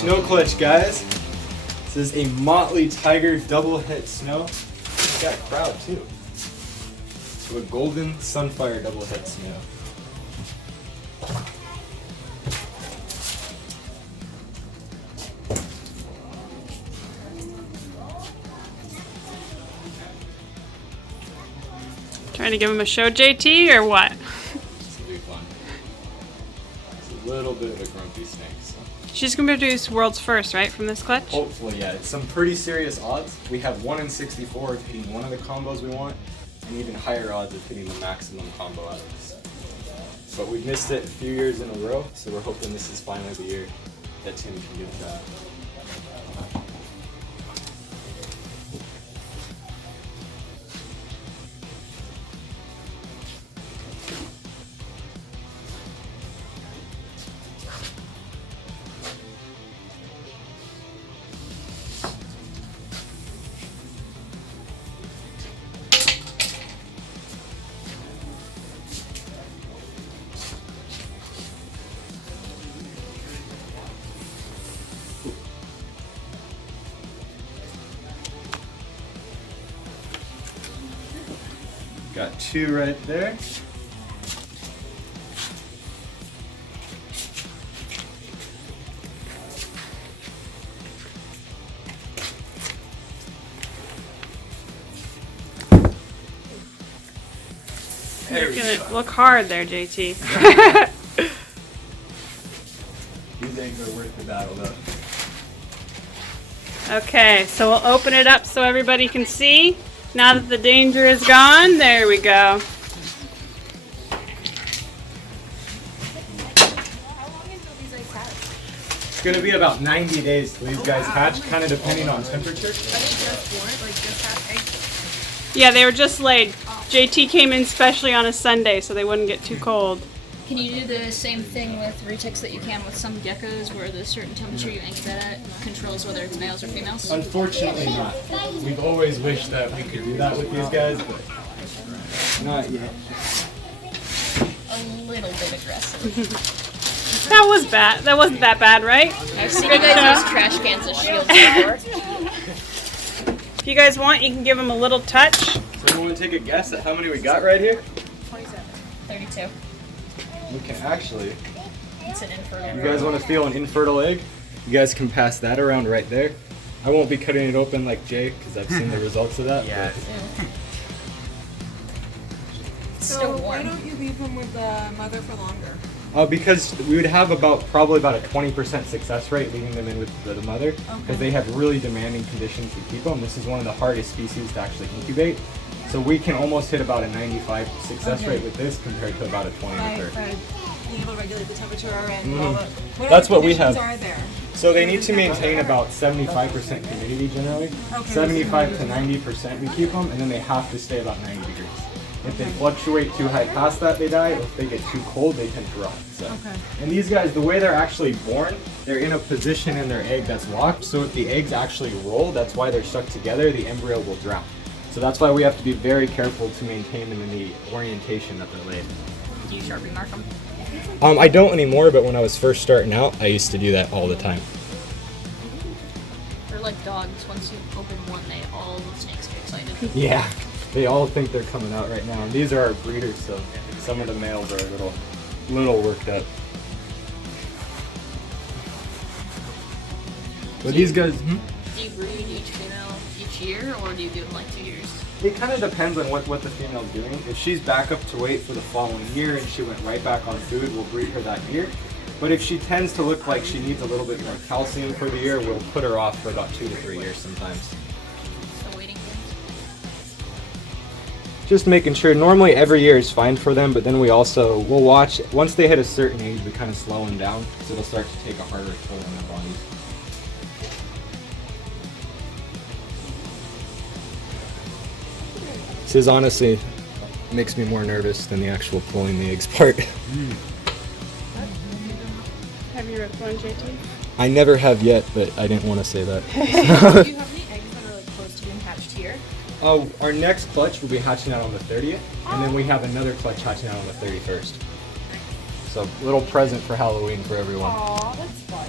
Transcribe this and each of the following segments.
snow clutch, guys. This is a Motley Tiger double het snow. It's got a crowd too. So a golden sunfire double het snow. Trying to give him a show, JT, or what? This will be fun. It's a little bit of a grumpy snake. So. She's gonna produce world's first, right, from this clutch? Hopefully, yeah. It's some pretty serious odds. We have 1 in 64 of hitting one of the combos we want, and even higher odds of hitting the maximum combo out of this. But we've missed it a few years in a row, so we're hoping this is finally the year that Tim can get that. Got 2 right there. You're gonna look hard there, JT. These eggs are worth the battle though. Okay, so we'll open it up so everybody can see. Now that the danger is gone, there we go. It's gonna be about 90 days till these guys hatch, kind of depending on temperature. Are they just born? Like just have eggs? Yeah, they were just laid. JT came in specially on a Sunday so they wouldn't get too cold. Can you do the same thing with retics that you can with some geckos, where the certain temperature you incubate at controls whether it's males or females? Unfortunately not. We've always wished that we could do that with these guys, but not yet. A little bit aggressive. That was bad. That wasn't that bad, right? I've seen you guys use trash cans as shields before. If you guys want, you can give them a little touch. So you want to take a guess at how many we got right here? 27. 32. We can actually. It's an infertile. You guys want to feel an infertile egg? You guys can pass that around right there. I won't be cutting it open like Jay because I've seen the results of that. Yeah. It's So still why warm. don't you leave them with the mother for longer? Because we would have probably about a 20% success rate leaving them in with the mother, because they have really demanding conditions to keep them. This is one of the hardest species to actually incubate. So we can almost hit about a 95 success rate with this compared to about a 20 By to 30. being able to regulate the temperature and all the... What That's other what we conditions have. are there? So they need to maintain about 75% humidity generally. 75 to 90% we keep them, and then they have to stay about 90 degrees. If they fluctuate too high past that, they die. Or if they get too cold, they tend to rot. So. And these guys, the way they're actually born, they're in a position in their egg that's locked. So if the eggs actually roll, that's why they're stuck together, the embryo will drown. So that's why we have to be very careful to maintain them in the orientation that they're laid. Do you Sharpie mark them? I don't anymore, but when I was first starting out, I used to do that all the time. They're like dogs. Once you open one, all the snakes get excited. Yeah, they all think they're coming out right now. And these are our breeders, so some of the males are a little worked up. But these guys, Do you breed each female each year, or do you do them like 2 years? it kind of depends on what the female's doing. If she's back up to weight for the following year and she went right back on food, we'll breed her that year. But if she tends to look like she needs a little bit more calcium for the year, we'll put her off for about 2 to 3 years sometimes. So waiting games. Just making sure. Normally every year is fine for them, but then we'll watch. Once they hit a certain age, we kind of slow them down, so it'll start to take a harder toll on their bodies. This is honestly makes me more nervous than the actual pulling the eggs part. Have you ripped one, JT? I never have yet, but I didn't want to say that. Do you have any eggs that are like close to being hatched here? Oh, our next clutch will be hatching out on the 30th, and then we have another clutch hatching out on the 31st. So, little present for Halloween for everyone. Aw, that's fun.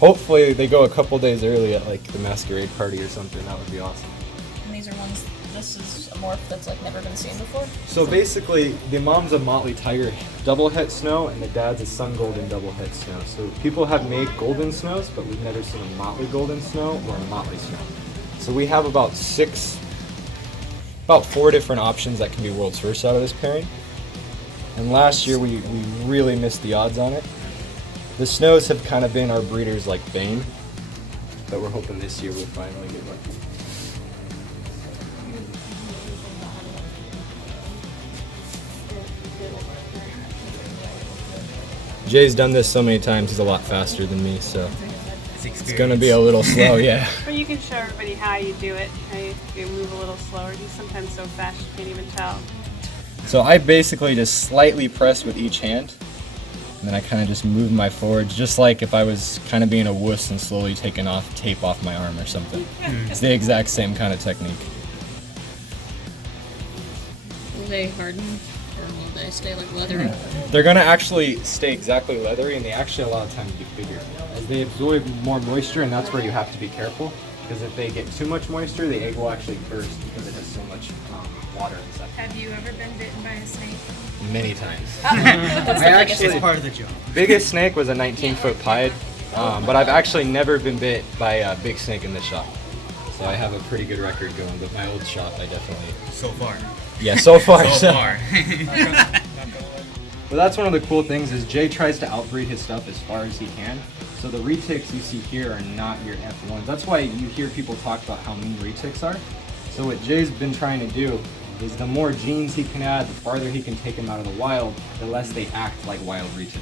Hopefully they go a couple days early at like the masquerade party or something. That would be awesome. And these are ones. This is a morph that's like never been seen before. So basically, the mom's a motley tiger double het snow, and the dad's a sun golden double het snow. So people have made golden snows, but we've never seen a motley golden snow or a motley snow. So we have about 4 different options that can be world's first out of this pairing. And last year we really missed the odds on it. The snows have kind of been our breeders' like bane, but we're hoping this year we'll finally get lucky. Jay's done this so many times, he's a lot faster than me, so it's gonna be a little slow, yeah. But you can show everybody how you do it, how you move a little slower. He's sometimes so fast you can't even tell. So I basically just slightly press with each hand, and then I kind of just move my forwards, just like if I was kind of being a wuss and slowly taking off tape off my arm or something. It's the exact same kind of technique. Will they harden, or will they stay like leathery? They're gonna actually stay exactly leathery, and they actually a lot of times get bigger. As they absorb more moisture, and that's where you have to be careful, because if they get too much moisture, the egg will actually burst because it has so much water inside. Have you ever been bitten by a snake? Many times. It's part of the job. Biggest snake was a 19-foot pied, but I've actually never been bit by a big snake in this shop. So I have a pretty good record going, but my old shop I definitely... So far. Yeah, so far. So far. But that's one of the cool things is Jay tries to outbreed his stuff as far as he can. So the retics you see here are not your F1s. That's why you hear people talk about how mean retics are. So what Jay's been trying to do is the more genes he can add, the farther he can take them out of the wild, the less they act like wild retics.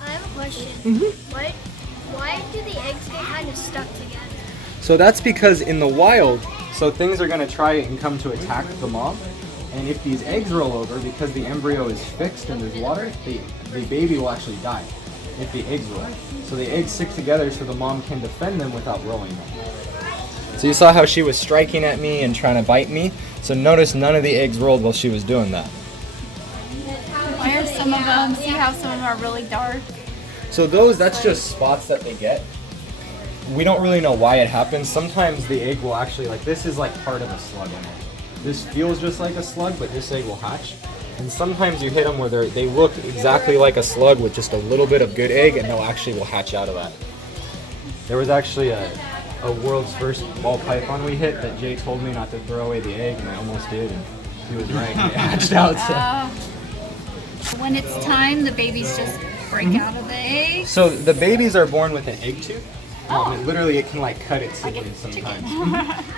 I have a question. Why do the eggs get kind of stuck together? So that's because in the wild, so things are going to try and come to attack the mom. And if these eggs roll over, because the embryo is fixed and there's water, the baby will actually die if the eggs roll. So the eggs stick together so the mom can defend them without rolling them. So you saw how she was striking at me and trying to bite me. So notice none of the eggs rolled while she was doing that. Why are some of them? See how some of them are really dark? So that's just spots that they get. We don't really know why it happens. Sometimes the egg will actually, like this is like part of a slug in it. This feels just like a slug, but this egg will hatch. And sometimes you hit them where they look exactly like a slug with just a little bit of good egg, and they'll actually will hatch out of that. There was actually a world's first ball python we hit that Jay told me not to throw away the egg, and I almost did, and he was right. It hatched out. So. When it's time, the babies just break out of the egg. So the babies are born with an egg tooth. Literally, it can like cut its siblings sometimes.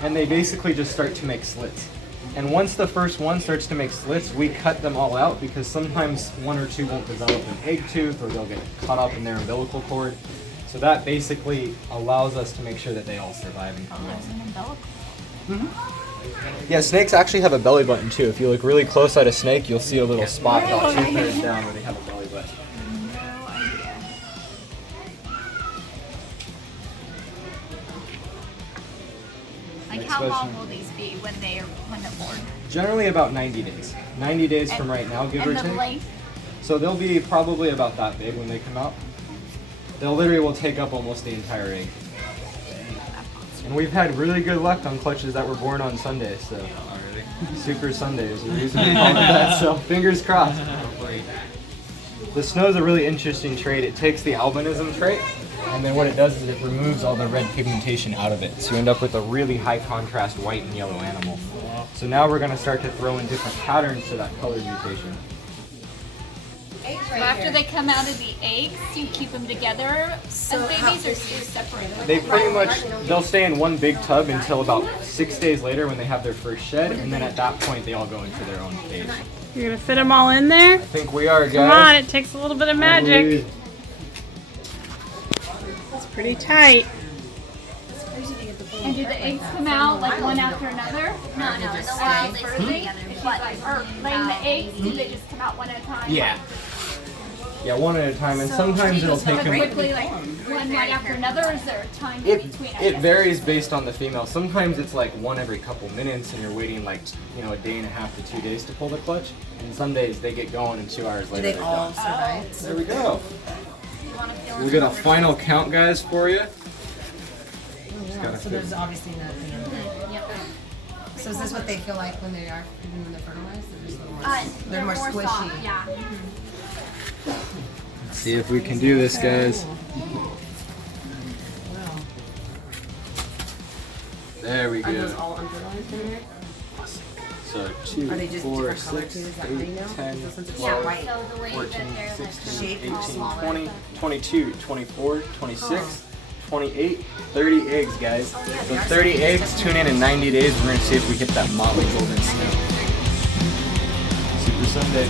And they basically just start to make slits. And once the first one starts to make slits, we cut them all out because sometimes 1 or 2 won't develop an egg tooth or they'll get caught up in their umbilical cord. So that basically allows us to make sure that they all survive and come out. Yeah, snakes actually have a belly button too. If you look really close at a snake, you'll see a little spot about 2/3 down where they have a belly button. Like how long will these be when they're born? Generally about 90 days. 90 days from right now, give or And the take. length? So they'll be probably about that big when they come out. They'll literally will take up almost the entire egg. And we've had really good luck on clutches that were born on Sunday, so Super Sunday is the reason we call it that, so fingers crossed. The snow's a really interesting trait. It takes the albinism trait, and then what it does is it removes all the red pigmentation out of it. So you end up with a really high contrast white and yellow animal. So now we're going to start to throw in different patterns to that color mutation. So after they come out of the eggs, you keep them together as babies or separate? They pretty much, they'll stay in one big tub until about 6 days later when they have their first shed, and then at that point they all go into their own cage. You're gonna fit them all in there? I think we are, guys. Come on, it takes a little bit of magic. It's pretty tight. And do the eggs come out like one after another? No, they'll all stay together. Or laying the eggs, do they just come out one at a time? Yeah. Yeah, one at a time, and sometimes it'll take them. Quickly, like one right after another, or is there a time in between? It varies based on the female. Sometimes it's like one every couple minutes, and you're waiting like a day and a half to 2 days to pull the clutch. And some days they get going, and 2 hours later They they're all done. survive. There we go. want to feel We'll get a final count, guys, for you. So there's obviously nothing. Yep. So is this what they feel like when they are, even when they're fertilized? They're just a little more, They're more squishy. soft, yeah. Let's see if we can do this, guys. Wow. There we Are those go. all unfertilized in here? So 2, Are they just 4, different color 6, too? Is that 8, how you know? 10, This one's just 12, white. So the way 14, that they're like 16, Shape 18, all smaller. 20, 22, 24, 26, Oh. 28, 30 eggs, guys. So 30 eggs, tune in 90 days. We're going to see if we hit that motley golden snow. Super Sunday.